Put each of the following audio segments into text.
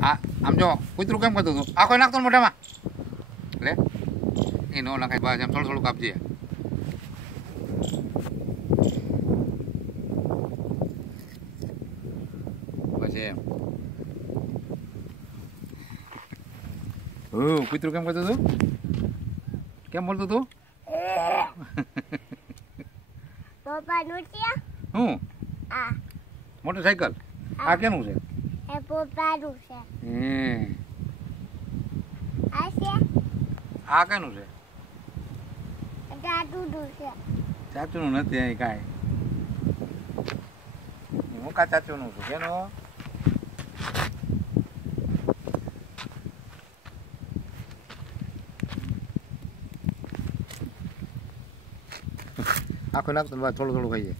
આ આમ જો કૂતરું કેમ કરતું હતું આ કોઈ નાખતો ને મોઢામાં લે એ નો નખાય બસ એમ થોડું થોડું કાપજે બસ એમ કૂતરું કેમ કરતું હતું કેમ બોલતું તું પપ્પા નોટિયા હું આ મોટરસાયકલ આ કેનું છે એ પપ્પાનું છે આ છે આ કેનું છે દાદુનું છે ચાચુનું નથી અહીં કાંઈ હું કા ચાચુનું છું કેનો આખો નાખતો ને થોડું થોડું ખાઈએ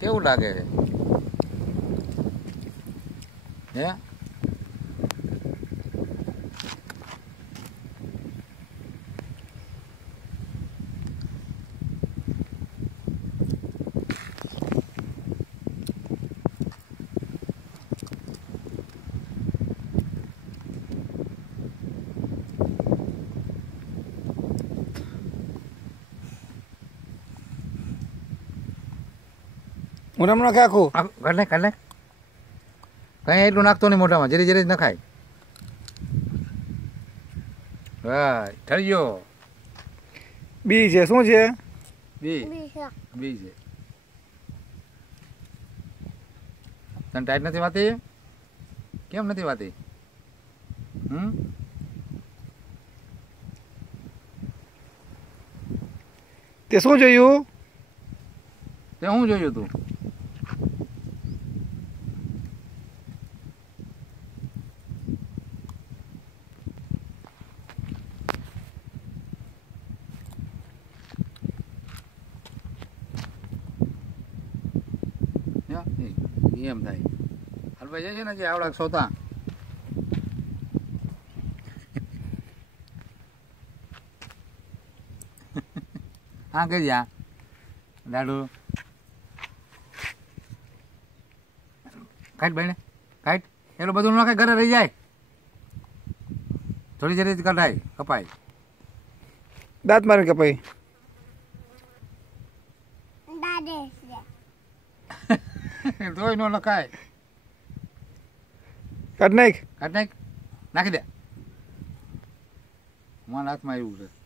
કેવું લાગે છે હે મોઢામાં નાખે આખું કાઢ નાખ કઈ એટલું નાખતો નહીં મોઢામાં જરી જરી જ નખાય હા ઠરી ગયો બી છે શું છે બી બીજા બી છે તને ટાઈટ નથી વાતી કેમ નથી વાતી તે શું જોયું તે હું જોયું તું એમ થાય હલવાઈ જાય છે ને જે આવડા સોતા હા કઈ જા લાડુ કાઢ ભાઈ ને કાઢ એટલું બધું નાખે ઘરે રહી જાય થોડી જરી જ કઢાય કપાય દાંત મારે કપાઈ દાદે છે તોય નો નખાય કાઢ નાખ કાઢ નાખ નાખી દે મારા હાથમાં આવ્યું છે